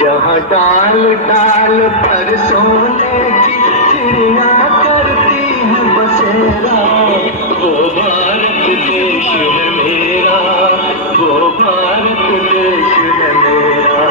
जहाँ टाल टाल पर सोने की चिड़िया करती है बसेरा, वो भारत देश है मेरा, वो भारत देश है मेरा।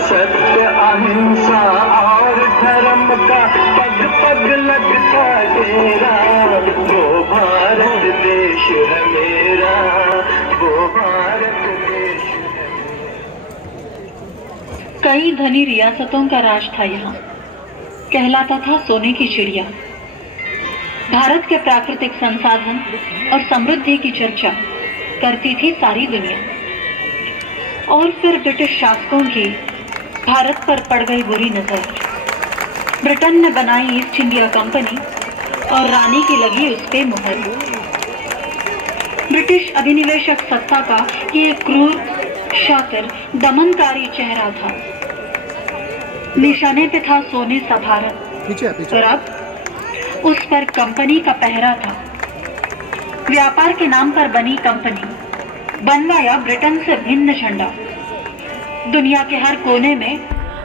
सत्य अहिंसा और धर्म का पग पग लगता डेरा, वो भारत देश है मेरा, वो भारत देश है मेरा। कई धनी रियासतों का राज था यहाँ, कहलाता था सोने की चिड़िया। भारत के प्राकृतिक संसाधन और समृद्धि की चर्चा करती थी सारी दुनिया। और फिर ब्रिटिश शासकों की भारत पर पड़ गई बुरी नजर। ब्रिटेन ने बनाई ईस्ट इंडिया कंपनी और रानी की लगी उस पे मुहर। ब्रिटिश अधिनिवेशक सत्ता का ये क्रूर, शातिर, दमनकारी चेहरा था। निशाने पे था सोने सा भारत, और अब उस पर कंपनी का पहरा था। व्यापार के नाम पर बनी कंपनी बन गया ब्रिटेन से भिन्न झंडा। दुनिया के हर कोने में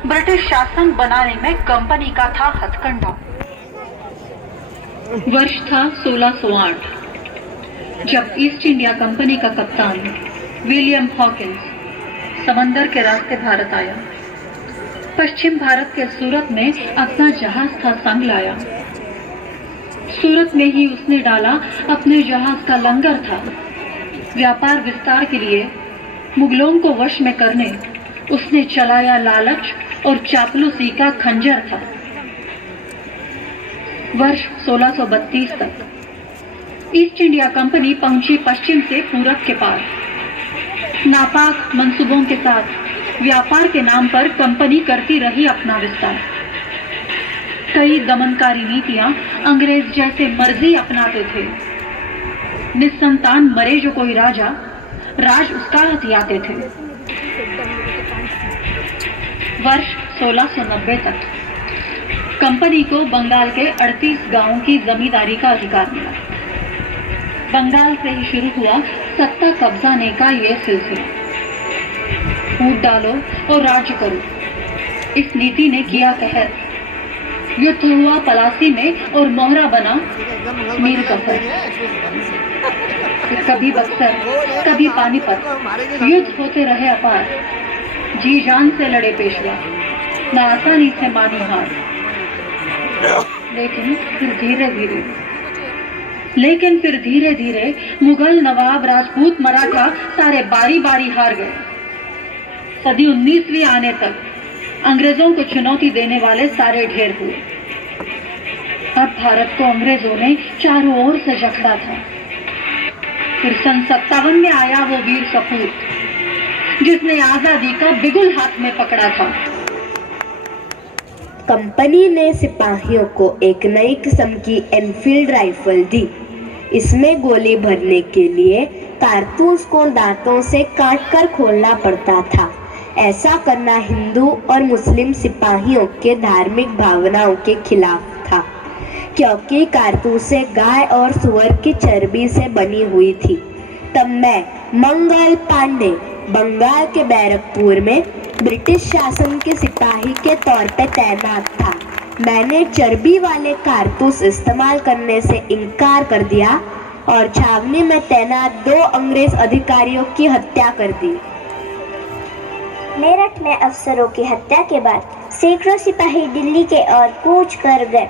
ब्रिटिश शासन बनाने में कंपनी का था हथकंडा। वर्ष था 1608 जब ईस्ट इंडिया कंपनी का कप्तान विलियम हॉकिंस समंदर के रास्ते भारत आया। पश्चिम भारत के सूरत में अपना जहाज था संग लाया। सूरत में ही उसने डाला अपने जहाज का लंगर था। व्यापार विस्तार के लिए मुगलों को वश में करने उसने चलाया लालच और चापलूसी का खंजर था। वर्ष 1632 तक ईस्ट इंडिया कंपनी पहुंची पश्चिम से पूरब के पार। नापाक मंसूबों के साथ व्यापार के नाम पर कंपनी करती रही अपना विस्तार। कई दमनकारी नीतियां अंग्रेज जैसे मर्जी अपनाते थे। निस्संतान मरे जो कोई राजा, राज उसका हथियाते थे। वर्ष 1690 तक कंपनी को बंगाल के 38 गांवों की जमींदारी का अधिकार मिला। बंगाल से ही शुरू हुआ सत्ता कब्जाने का ये सिलसिला। फूट डालो और राज्य करो, इस नीति ने किया कहर। युद्ध हुआ पलासी में और मोहरा बना मीर कफर। कभी बक्सर, कभी पानीपत, युद्ध होते रहे अपार। जी जान से लड़े पेशवा, न आसानी से मानी हार। लेकिन फिर धीरे धीरे मुगल, नवाब, राजपूत, मराठा सारे बारी बारी हार गए। सदी 19वीं आने तक अंग्रेजों को चुनौती देने वाले सारे ढेर हुए। अब भारत को अंग्रेजों ने चारों ओर से जकड़ा था। फिर सन 57 में आया वो वीर सपूत जिसने आजादी का बिगुल हाथ में पकड़ा था। कंपनी ने सिपाहियों को एक नई किस्म की एनफील्ड राइफल दी। इसमें गोली भरने के लिए कारतूस को दांतों से काटकर खोलना पड़ता था। ऐसा करना हिंदू और मुस्लिम सिपाहियों के धार्मिक भावनाओं के खिलाफ था, क्योंकि कारतूसें गाय और सुअर की चर्बी से बनी हुई थी। तब मैं मंगल पांडे बंगाल के बैरकपुर में ब्रिटिश शासन के सिपाही के तौर पे तैनात था। मैंने चर्बी वाले कारतूस इस्तेमाल करने से इनकार कर दिया और छावनी में तैनात 2 अंग्रेज अधिकारियों की हत्या कर दी। मेरठ में अफसरों की हत्या के बाद सैकड़ों सिपाही दिल्ली के ओर कूच कर गए।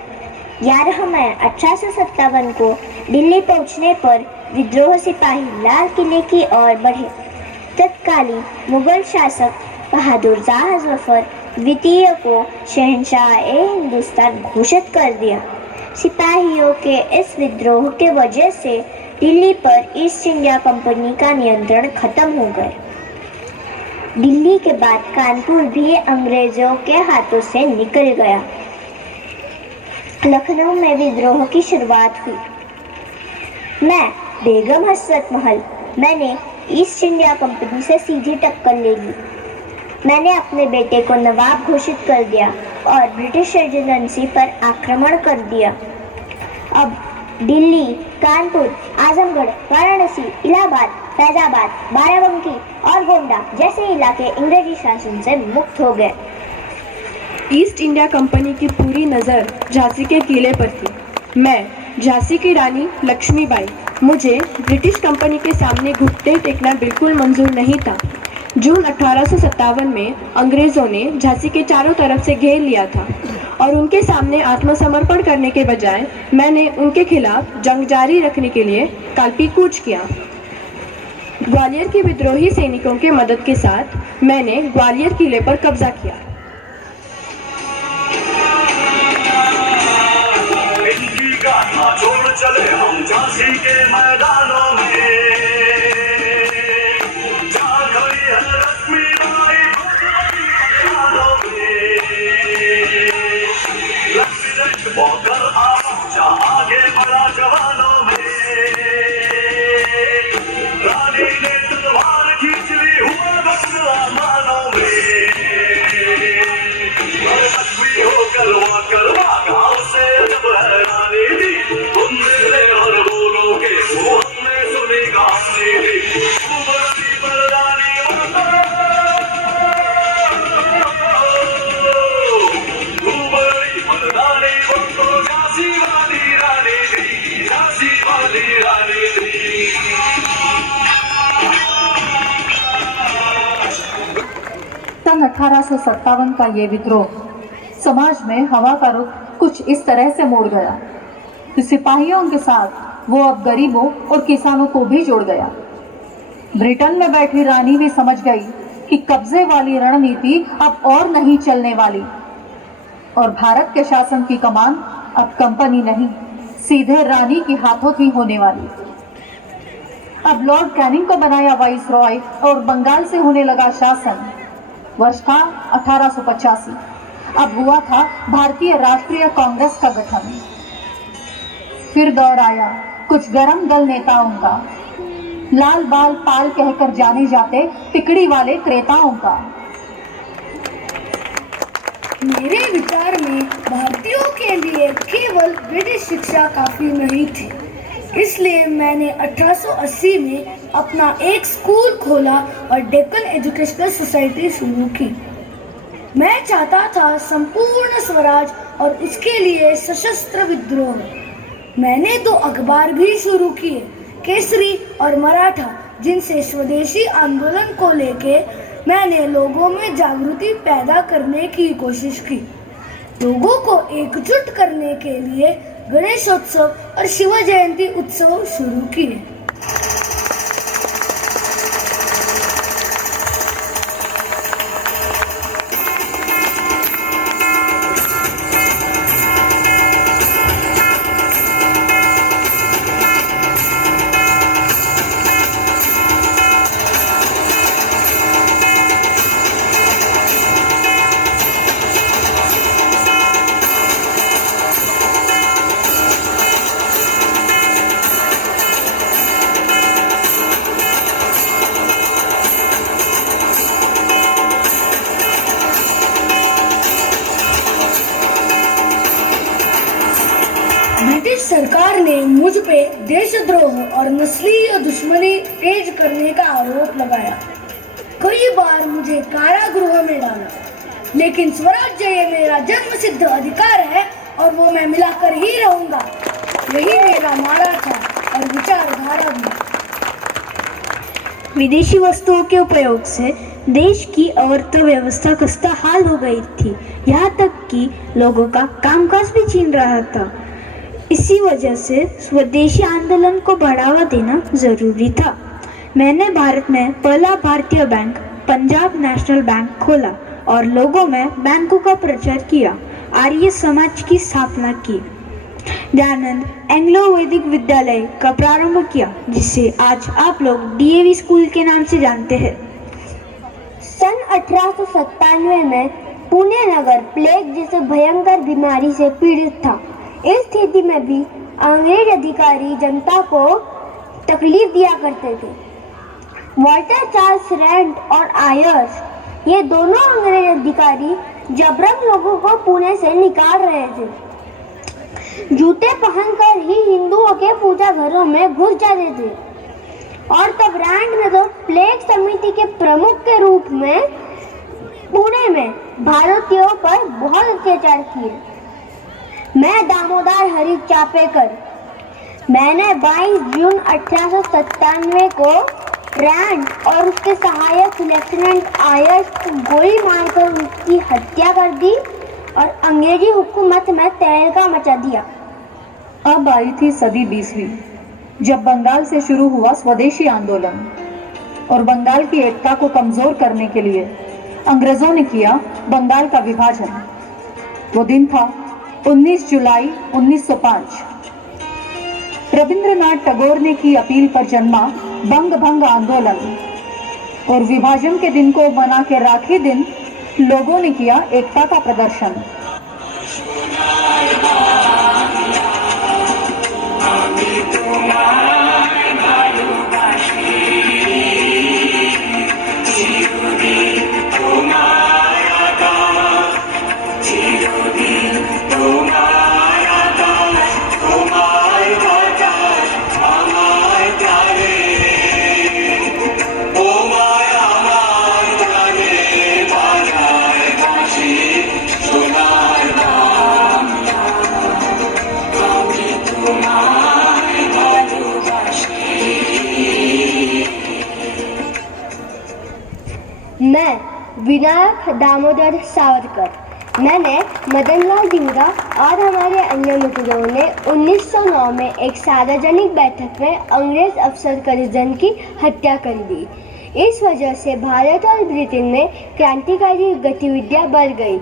11 मई 1857 को दिल्ली पहुंचने पर विद्रोह सिपाही लाल किले की ओर बढ़े। तत्कालीन मुगल शासक बहादुर शाह जफर द्वितीय को शहंशाह-ए-हिंदुस्तान घोषित कर दिया। सिपाहियों के इस विद्रोह के वजह से दिल्ली पर ईस्ट इंडिया कंपनी का नियंत्रण खत्म हो गया। दिल्ली के बाद कानपुर भी अंग्रेजों के हाथों से निकल गया। लखनऊ में विद्रोह की शुरुआत हुई। मैं बेगम हसरत महल, मैंने ईस्ट इंडिया कंपनी से सीधी टक्कर ले ली। मैंने अपने बेटे को नवाब घोषित कर दिया और ब्रिटिश रेजिडेंसी पर आक्रमण कर दिया। अब दिल्ली, कानपुर, आजमगढ़, वाराणसी, इलाहाबाद, फैजाबाद, बाराबंकी और गोंडा जैसे इलाके अंग्रेजी शासन से मुक्त हो गए। ईस्ट इंडिया कंपनी की पूरी नज़र झांसी के किले पर थी। मैं झांसी की रानी लक्ष्मीबाई, मुझे ब्रिटिश कंपनी के सामने घुटने टेकना बिल्कुल मंजूर नहीं था। जून 1857 में अंग्रेज़ों ने झांसी के चारों तरफ से घेर लिया था और उनके सामने आत्मसमर्पण करने के बजाय मैंने उनके खिलाफ जंग जारी रखने के लिए काल्पी कूच किया। ग्वालियर के विद्रोही सैनिकों के मदद के साथ मैंने ग्वालियर किले पर कब्जा किया। छोड़ चले हम झांसी के मैदानों में, जहाँ खड़ी है लक्ष्मीबाई मैदानों में। लेफ्टिनेंट वॉकर आजा आगे बढ़ा जवानों में, रानी ने तलवार खींच ली हुआ बख्श आसमानों में। लक्ष्मी हो कलवा कलवा गाँव से जब है रानी दी, तुम मिले और बोलो के वो हमने सुनी कहानी दी। तू बस्ती पर रानी तू बड़ी मर्दानी वो तो झांसी वाली रानी थी, झांसी वाली रानी थी। सन 1857 का ये विद्रोह समाज में हवा का रुख कुछ इस तरह से मोड़ गया कि सिपाहियों के साथ वो अब गरीबों और किसानों को भी जोड़ गया। ब्रिटेन में बैठी रानी भी समझ गई कि कब्जे वाली रणनीति अब और नहीं चलने वाली और भारत के शासन की कमान अब कंपनी नहीं, सीधे रानी के हाथों ही होने वाली। अब लॉर्ड कैनिंग को बनाया वाइसरॉय और बंगाल से होने लगा शासन। वर्ष था 1885। अब हुआ था भारतीय राष्ट्रीय कांग्रेस का गठन। फिर दौर आया कुछ गरम दल नेताओं का, लाल बाल पाल कहकर जाने जाते तिकड़ी वाले क्रेताओं का। मेरे विचार में भारतीयों के लिए केवल ब्रिटिश शिक्षा काफी नहीं थी, इसलिए मैंने 1880 में अपना एक स्कूल खोला और डेक्कन एजुकेशनल सोसाइटी शुरू की। मैं चाहता था संपूर्ण स्वराज और उसके लिए सशस्त्र विद्रोह। मैंने 2 अखबार भी शुरू किए, केसरी और मराठा, जिनसे स्वदेशी आंदोलन को लेके मैंने लोगों में जागृति पैदा करने की कोशिश की। लोगों को एकजुट करने के लिए गणेशोत्सव और शिव जयंती उत्सव शुरू किए। ब्रिटिश सरकार ने मुझ पे देशद्रोह और नस्लीय दुश्मनी तेज करने का आरोप लगाया। कई बार मुझे कारागृह में डाला, लेकिन स्वराज्य ये मेरा जन्म सिद्ध अधिकार है और वो मैं मिलाकर ही रहूंगा। यही मेरा नारा था और विचारधारा भी। विदेशी वस्तुओं के उपयोग से देश की अर्थव्यवस्था खस्ता हाल हो गई थी, यहाँ तक कि लोगों का कामकाज भी छीन रहा था। इसी वजह से स्वदेशी आंदोलन को बढ़ावा देना जरूरी था। मैंने भारत में पहला भारतीय बैंक पंजाब नेशनल बैंक खोला और लोगों में बैंकों का प्रचार किया। आर्य समाज की स्थापना की। दयानंद एंग्लो वैदिक विद्यालय का प्रारंभ किया, जिसे आज आप लोग डीएवी स्कूल के नाम से जानते हैं। सन 1897 में पुणे नगर प्लेग जैसे भयंकर बीमारी से पीड़ित था। इस स्थिति में भी अंग्रेज अधिकारी जनता को तकलीफ दिया करते थे। वॉल्टर चार्ल्स रेंट और आयर्स ये दोनों अंग्रेज अधिकारी जबरन लोगों को पुणे से निकाल रहे थे। जूते पहनकर ही हिंदुओं के पूजा घरों में घुस जाते थे और तब रैंड ने तो प्लेग समिति के प्रमुख के रूप में पुणे में भारतीयों पर बहुत अत्याचार किए। मैं दामोदर हरि चापेकर, मैंने 22 जून 1897 को रैंड और उसके सहायक लेफ्टिनेंट आयर्स को गोली मारकर उनकी हत्या कर दी और अंग्रेजी हुकूमत में तहलका मचा दिया। अब आई थी सदी 20वीं, जब बंगाल से शुरू हुआ स्वदेशी आंदोलन और बंगाल की एकता को कमजोर करने के लिए अंग्रेजों ने किया बंगाल का विभाजन। वो दिन था 19 जुलाई 1905। रविंद्रनाथ टैगोर ने की अपील पर जन्मा बंग भंग आंदोलन और विभाजन के दिन को मना के राखी दिन लोगों ने किया एकता का प्रदर्शन। मैं विनायक दामोदर सावरकर, मैंने मदनलाल धिंगरा और हमारे अन्य मित्रों ने 1909 में एक सार्वजनिक बैठक में अंग्रेज अफसर करजन की हत्या कर दी। इस वजह से भारत और ब्रिटेन में क्रांतिकारी गतिविधियां बढ़ गई।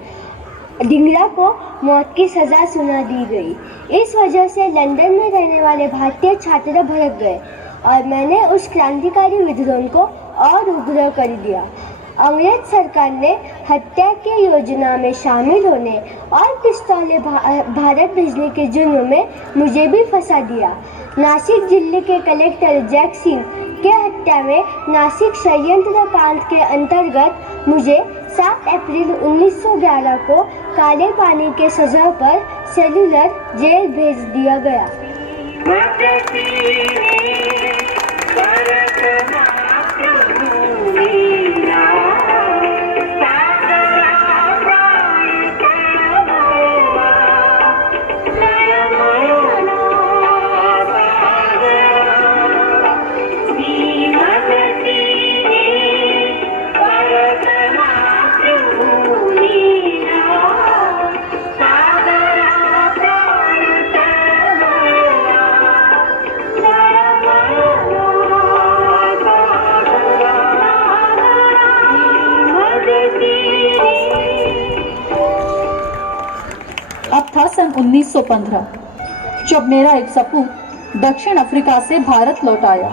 धिंगरा को मौत की सजा सुना दी गई। इस वजह से लंदन में रहने वाले भारतीय छात्र भड़क गए और मैंने उस क्रांतिकारी विद्रोह को और उग्र कर दिया। अंग्रेज सरकार ने हत्या की योजना में शामिल होने और पिस्तौलें भारत भेजने के जुर्म में मुझे भी फंसा दिया। नासिक जिले के कलेक्टर जैक सिंह के हत्या में नासिक षड्यंत्र कांड के अंतर्गत मुझे 7 अप्रैल 1911 को काले पानी के सजा पर सेलुलर जेल भेज दिया गया। अब था सन 1915, जब मेरा एक सपूत दक्षिण अफ्रीका से भारत लौट आया।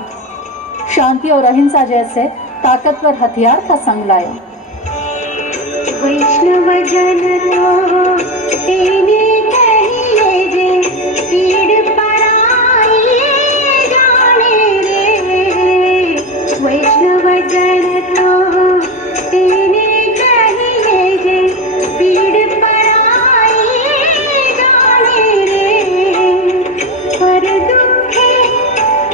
शांति और अहिंसा जैसे ताकतवर हथियार का संग लाया। वैष्णव जन तो तेने कहिए जे पीड़ पराई जाने रे। वैष्णव जन तो तेने कहिए जे पीड़ पराई जाने रे। पर दुखे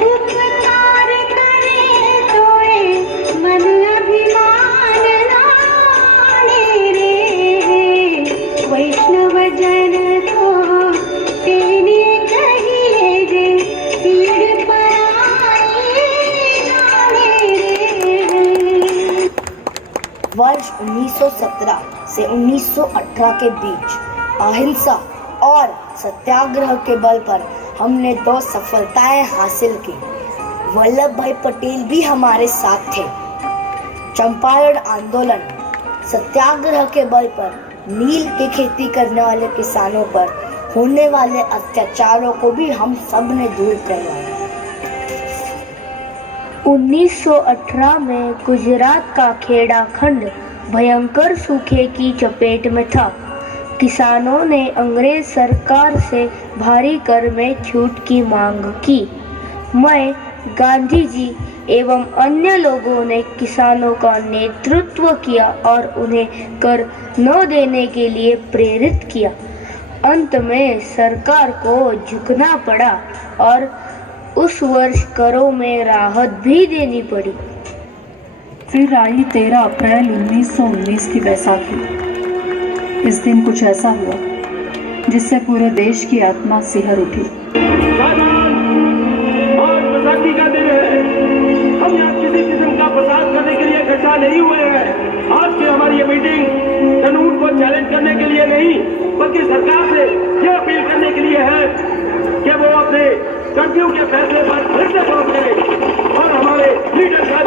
उपकार करे तोए मन अभिमान लाने रे। वैष्णव जन तो तेने कहिए जे पीड़ पराई जाने रे। वर्ष 1917 से 1918 के बीच अहिंसा और सत्याग्रह के बल पर हमने 2 सफलताएं हासिल की। वल्लभ भाई पटेल भी हमारे साथ थे। चंपारण आंदोलन, सत्याग्रह के बल पर नील की खेती करने वाले किसानों पर होने वाले अत्याचारों को भी हम सब ने दूर करवाया। 1918 में गुजरात का खेड़ा खंड भयंकर सूखे की चपेट में था। किसानों ने अंग्रेज सरकार से भारी कर में छूट की मांग की। मैं गांधी जी एवं अन्य लोगों ने किसानों का नेतृत्व किया और उन्हें कर न देने के लिए प्रेरित किया। अंत में सरकार को झुकना पड़ा और उस वर्ष करों में राहत भी देनी पड़ी। फिर आई 13 अप्रैल 1919 की बैसाखी। इस दिन कुछ ऐसा हुआ जिससे पूरे देश की आत्मा सिहर उठी। आज बैसाखी का दिन है। हम यहाँ किसी किस्म का प्रसाद करने के लिए इकट्ठा नहीं हुए हैं। आज की हमारी ये मीटिंग कानून को चैलेंज करने के लिए नहीं, बल्कि सरकार से ये अपील करने के लिए है कि वो अपने कर्फ्यू के फैसले पर फिर से गौर करें और हमारे लीडर साहब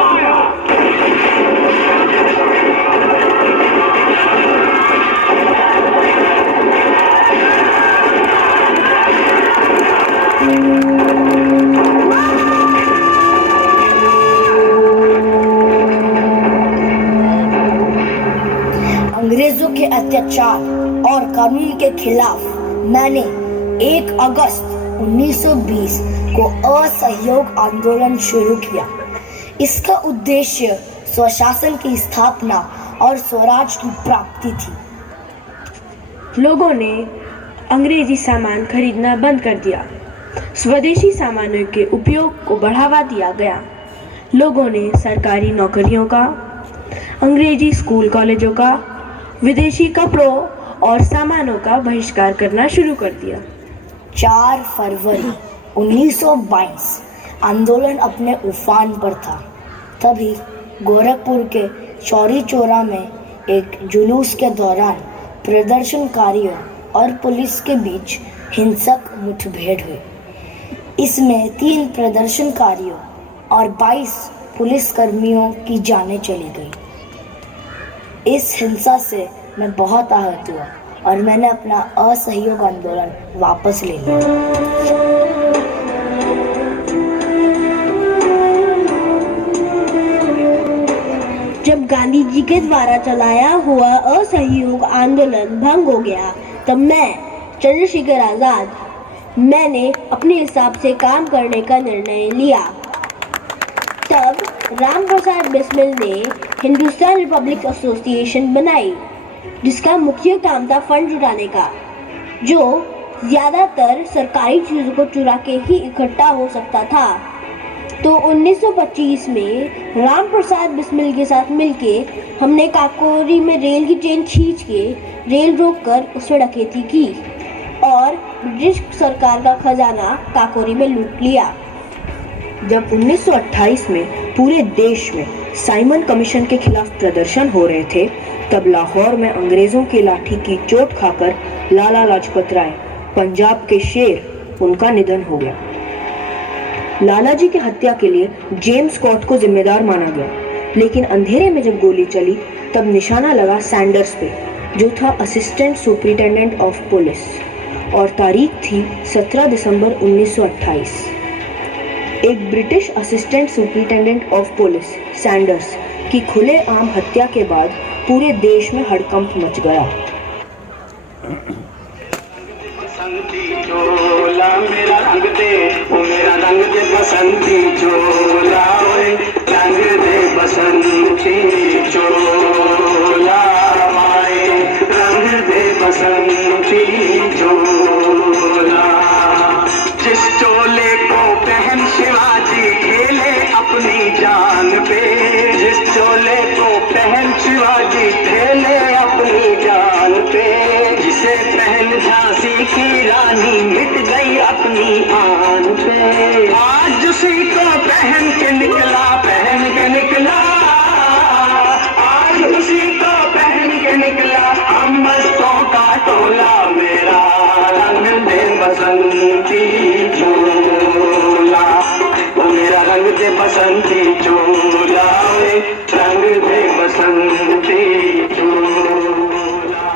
अंग्रेजों के अत्याचार और कानून के खिलाफ मैंने 1 अगस्त 1920 को असहयोग आंदोलन शुरू किया। इसका उद्देश्य स्वशासन की स्थापना और स्वराज की प्राप्ति थी। लोगों ने अंग्रेजी सामान खरीदना बंद कर दिया। स्वदेशी सामानों के उपयोग को बढ़ावा दिया गया। लोगों ने सरकारी नौकरियों का, अंग्रेजी स्कूल कॉलेजों का, विदेशी कपड़ों और सामानों का बहिष्कार करना शुरू कर दिया। 4 फरवरी 1922 आंदोलन अपने उफान पर था। तभी गोरखपुर के चौरी चौरा में एक जुलूस के दौरान प्रदर्शनकारियों और पुलिस के बीच हिंसक मुठभेड़ हुई। इसमें 3 प्रदर्शनकारियों और 22 पुलिसकर्मियों की जानें चली गई। इस हिंसा से मैं बहुत आहत हुआ और मैंने अपना असहयोग आंदोलन वापस ले लिया। जब गांधी जी के द्वारा चलाया हुआ असहयोग आंदोलन भंग हो गया, तब मैं चंद्रशेखर आजाद मैंने अपने हिसाब से काम करने का निर्णय लिया। तब राम प्रसाद बिस्मिल ने हिंदुस्तान रिपब्लिक एसोसिएशन बनाई, जिसका मुख्य काम था फंड जुटाने का, जो ज़्यादातर सरकारी चीज़ों को चुरा के ही इकट्ठा हो सकता था। तो 1925 में राम प्रसाद बिस्मिल के साथ मिलके हमने काकोरी में रेल की चेन खींच के रेल रोककर उसमें डकैती की और ब्रिटिश सरकार का खजाना काकोरी में लूट लिया। जब 1928 में पूरे देश में साइमन कमीशन के खिलाफ प्रदर्शन हो रहे थे, तब लाहौर में अंग्रेजों की लाठी की चोट खाकर लाला लाजपत राय, पंजाब के शेर, उनका निधन हो गया। लाला जी की हत्या के लिए जेम्स स्कॉट को जिम्मेदार माना गया, लेकिन अंधेरे में जब गोली चली तब निशाना लगा सैंडर्स पे, जो था असिस्टेंट सुपरिटेंडेंट ऑफ पुलिस, और तारीख थी 17 दिसंबर 1928। एक British assistant superintendent of police Sanders की खुलेआम हत्या के बाद पूरे देश में हड़कंप मच गया। बसंती चोला मेरा रंग दे, ओ मेरा रंग दे बसंती चोला, ओए रंग दे बसंती चोला, माए रंग दे बसंती चोला। जिस चोले को पहन शिवाजी खेले अपनी जान पे, जिस चोले को पहन शिवाजी खेले अपनी जान पे, जिसे पहन झांसी की रानी मिट गई अपनी आन पे। आज उसी को पहन के निकला, पहन के निकला, आज उसी को पहन के निकला हम मस्तों का टोला। मेरा रंग दे बसंती चोला, ओ मेरा रंग दे बसंती चोला, रंग दे बसंती चोला।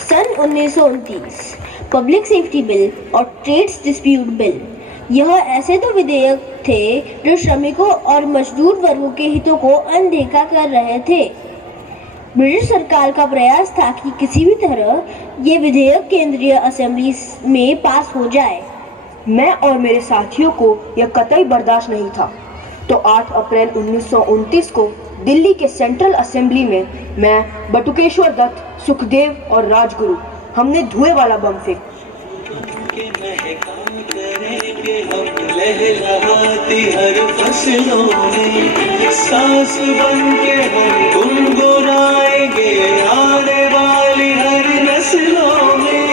सन 1929 पब्लिक सेफ्टी बिल और ट्रेड्स डिस्प्यूट बिल, यह ऐसे दो विधेयक थे जो श्रमिकों और मजदूर वर्गों के हितों को अनदेखा कर रहे थे। ब्रिटिश सरकार का प्रयास था कि किसी भी तरह ये विधेयक केंद्रीय असेंबली में पास हो जाए। मैं और मेरे साथियों को यह कतई बर्दाश्त नहीं था। तो 8 अप्रैल 1929 को दिल्ली के सेंट्रल असेंबली में मैं, बटुकेश्वर दत्त, सुखदेव और राजगुरु हमने धुएं वाला बम फेंका। लहलहाती हर फसलों में सांस बन के हम गुनगुनाएंगे आने वाली हर नस्लों में,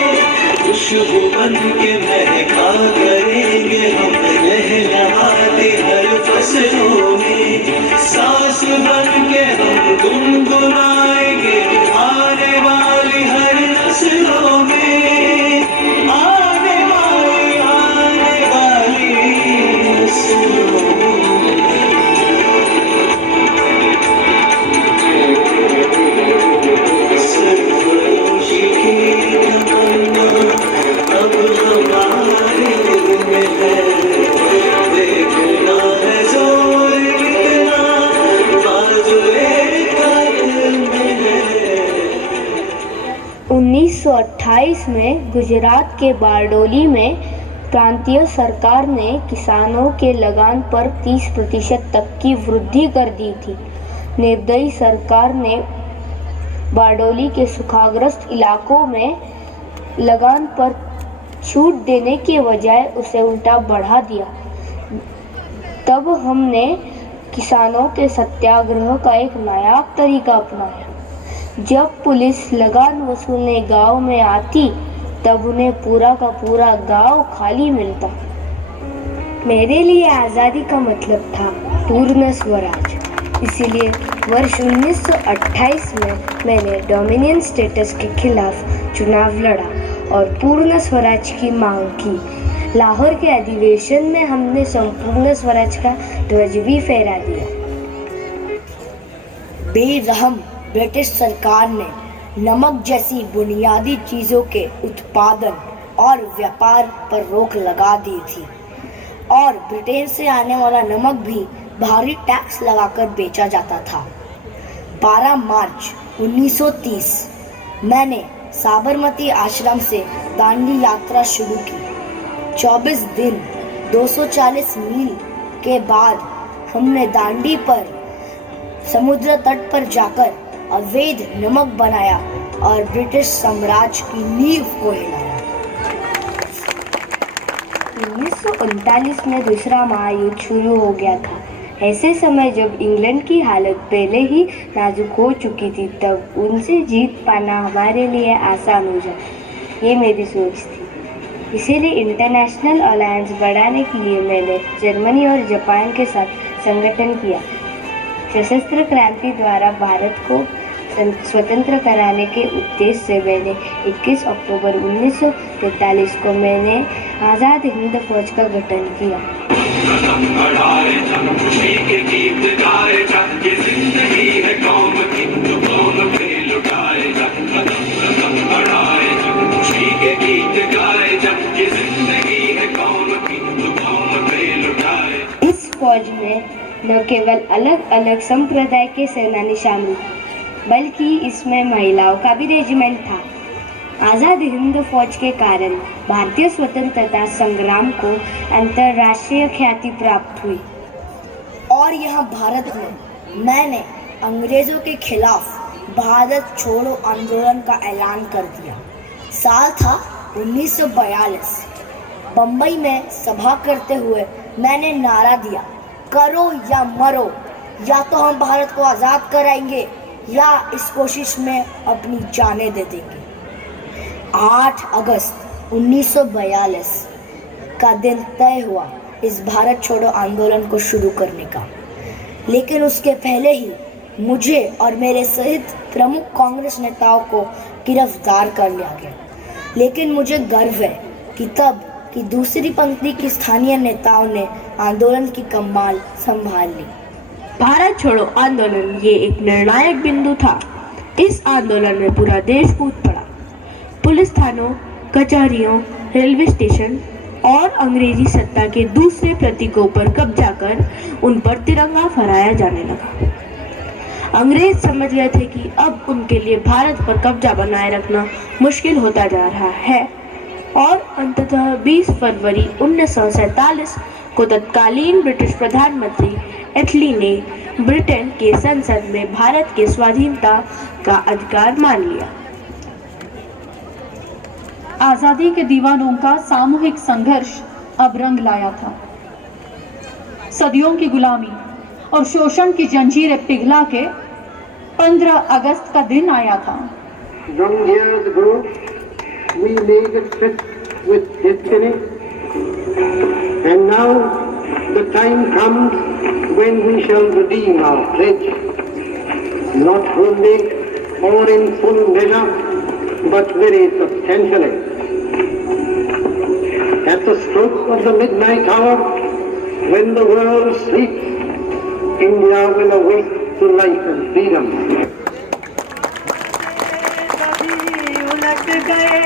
खुशबू बन के महका करेंगे हम लहलहाती हर फसलों में, सांस बन के हम गुनगुनाएंगे आने वाली हर नस्लों में, आने वाली नस्लों में। सरफरोशी की तमन्ना अब हमारे दिल में है, देखना है जोर कितना बाजुए कातिल में है। 1928 में गुजरात के बारडोली में प्रांतीय सरकार ने किसानों के लगान पर 30% तक की वृद्धि कर दी थी। निर्दयी सरकार ने बारडोली के सूखाग्रस्त इलाकों में लगान पर छूट देने के बजाय उसे उल्टा बढ़ा दिया। तब हमने किसानों के सत्याग्रह का एक नायाब तरीका अपनाया। जब पुलिस लगान वसूलने गांव में आती तब उन्हें पूरा का पूरा गांव खाली मिलता। मेरे लिए आज़ादी का मतलब था पूर्ण स्वराज। इसीलिए वर्ष 1928 में मैंने डोमिनियन स्टेटस के खिलाफ चुनाव लड़ा और पूर्ण स्वराज की मांग की। लाहौर के अधिवेशन में हमने संपूर्ण स्वराज का ध्वज भी फहरा दिया। बेरहम ब्रिटिश सरकार ने नमक जैसी बुनियादी चीज़ों के उत्पादन और व्यापार पर रोक लगा दी थी और ब्रिटेन से आने वाला नमक भी भारी टैक्स लगाकर बेचा जाता था। 12 मार्च 1930 मैंने साबरमती आश्रम से दांडी यात्रा शुरू की। 24 दिन 240 मील के बाद हमने दांडी पर समुद्र तट पर जाकर अवैध नमक बनाया और ब्रिटिश साम्राज्य की नींव को हिलाया। 1939 में दूसरा महायुद्ध शुरू हो गया था। ऐसे समय जब इंग्लैंड की हालत पहले ही नाजुक हो चुकी थी, तब उनसे जीत पाना हमारे लिए आसान हो जाए, ये मेरी सोच थी। इसीलिए इंटरनेशनल अलायंस बढ़ाने के लिए मैंने जर्मनी और जापान के साथ संगठन किया। सशस्त्र क्रांति द्वारा भारत को स्वतंत्र कराने के उद्देश्य से मैंने 21 अक्टूबर 1943 को मैंने आज़ाद हिंद फौज का गठन किया। इस फौज में न केवल अलग अलग संप्रदाय के सेनानी शामिल, बल्कि इसमें महिलाओं का भी रेजिमेंट था। आज़ाद हिंद फौज के कारण भारतीय स्वतंत्रता संग्राम को अंतर्राष्ट्रीय ख्याति प्राप्त हुई। और यहाँ भारत में मैंने अंग्रेजों के खिलाफ भारत छोड़ो आंदोलन का ऐलान कर दिया। साल था 1942। बम्बई में सभा करते हुए मैंने नारा दिया, करो या मरो, या तो हम भारत को आज़ाद कराएंगे या इस कोशिश में अपनी जानें दे देंगे। 8 अगस्त 1942 का दिन तय हुआ इस भारत छोड़ो आंदोलन को शुरू करने का, लेकिन उसके पहले ही मुझे और मेरे सहित प्रमुख कांग्रेस नेताओं को गिरफ्तार कर लिया गया। लेकिन मुझे गर्व है कि तब की दूसरी पंक्ति की स्थानीय नेताओं ने आंदोलन की कमान संभाल ली। भारत छोड़ो आंदोलन ये एक निर्णायक बिंदु था। इस आंदोलन में पूरा देश कूद पड़ा। पुलिस थानों, कचहरियों, रेलवे स्टेशन और अंग्रेजी सत्ता के दूसरे प्रतीकों पर कब्जा कर उन पर तिरंगा फहराया जाने लगा। अंग्रेज समझ गए थे कि अब उनके लिए भारत पर कब्जा बनाए रखना मुश्किल होता जा रहा है। और अंततः 20 फरवरी 1947 को तत्कालीन ब्रिटिश प्रधानमंत्री एटली ने ब्रिटेन के संसद में भारत के स्वाधीनता का अधिकार मान लिया। आजादी के दीवानों का सामूहिक संघर्ष अब रंग लाया था। सदियों की गुलामी और शोषण की जंजीरें पिघला के 15 अगस्त का दिन आया था। Long years ago, we made a tryst with destiny, and now the time comes when we shall redeem our pledge, not wholly or in full measure, but very substantially. At the stroke of the midnight hour, when the world sleeps, India will awake to life and freedom. उलट गए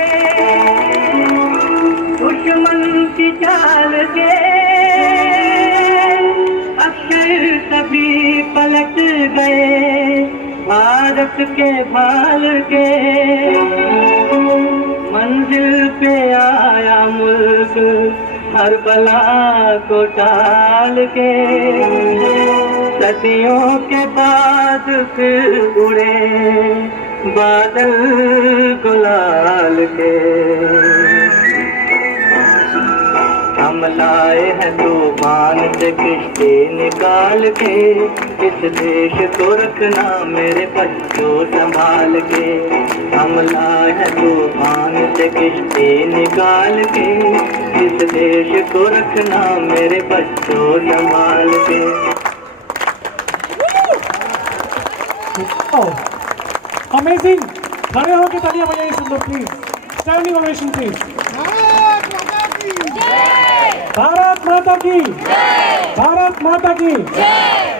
दुश्मन की चाल के, अक्षर सभी पलट गए भारत के भाल के। मंजिल पे आया मुल्क हर बला को टाल के, सदियों के बाद फिर उड़े बादल गुलाल के। हम लाए हैं तूफान से किश्ती निकाल के, इस देश को रखना मेरे बच्चों संभाल के। हम लाए हैं तूफान से किश्ती निकाल के, इस देश को रखना मेरे बच्चों संभाल के। अमेजिंग! खड़े होकर तालियां बजाइए सब लोग please. Standing ovation please. Bharat माता की जय! भारत माता की जय!